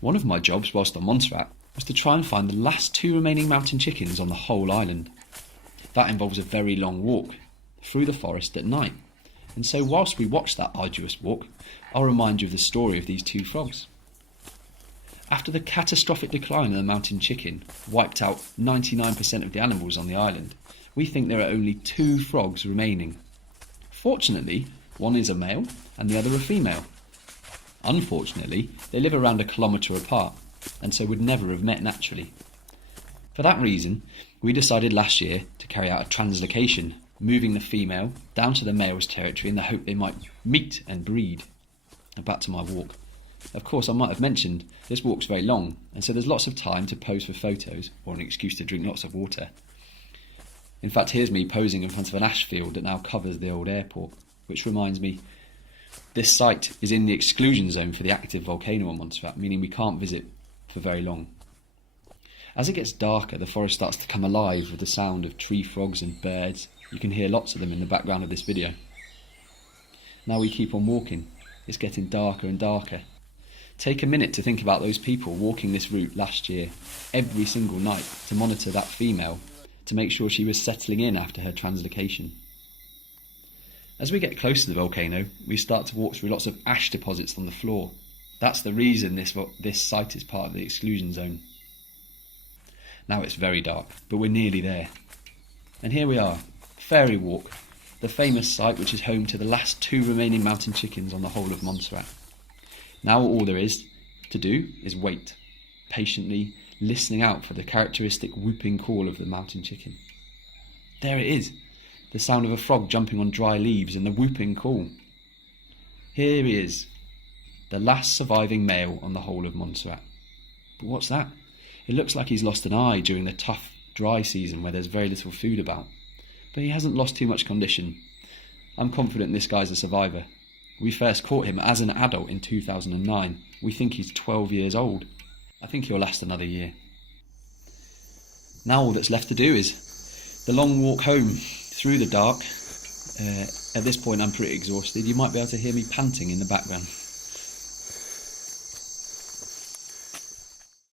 One of my jobs whilst on Montserrat was to try and find the last 2 remaining mountain chickens on the whole island. That involves a very long walk through the forest at night, and so whilst we watch that arduous walk, I'll remind you of the story of these 2 frogs. After the catastrophic decline of the mountain chicken wiped out 99% of the animals on the island, we think there are only 2 frogs remaining. Fortunately, one is a male and the other a female. Unfortunately, they live around 1 kilometre apart, and so would never have met naturally. For that reason, we decided last year to carry out a translocation, moving the female down to the male's territory in the hope they might meet and breed. And back to my walk. Of course, I might have mentioned this walk's very long, and so there's lots of time to pose for photos or an excuse to drink lots of water. In fact, here's me posing in front of an ash field that now covers the old airport, which reminds me, this site is in the exclusion zone for the active volcano on Montserrat, meaning we can't visit for very long. As it gets darker, the forest starts to come alive with the sound of tree frogs and birds. You can hear lots of them in the background of this video. Now we keep on walking. It's getting darker and darker. Take a minute to think about those people walking this route last year, every single night, to monitor that female, to make sure she was settling in after her translocation. As we get close to the volcano, we start to walk through lots of ash deposits on the floor. That's the reason this site is part of the exclusion zone. Now it's very dark, but we're nearly there. And here we are, Fairy Walk, the famous site which is home to the last 2 remaining mountain chickens on the whole of Montserrat. Now all there is to do is wait, patiently listening out for the characteristic whooping call of the mountain chicken. There it is, the sound of a frog jumping on dry leaves and the whooping call. Here he is, the last surviving male on the whole of Montserrat. But what's that? It looks like he's lost an eye during the tough, dry season where there's very little food about. But he hasn't lost too much condition. I'm confident this guy's a survivor. We first caught him as an adult in 2009. We think he's 12 years old. I think he'll last another year. Now all that's left to do is the long walk home through the dark. At this point I'm pretty exhausted. You might be able to hear me panting in the background.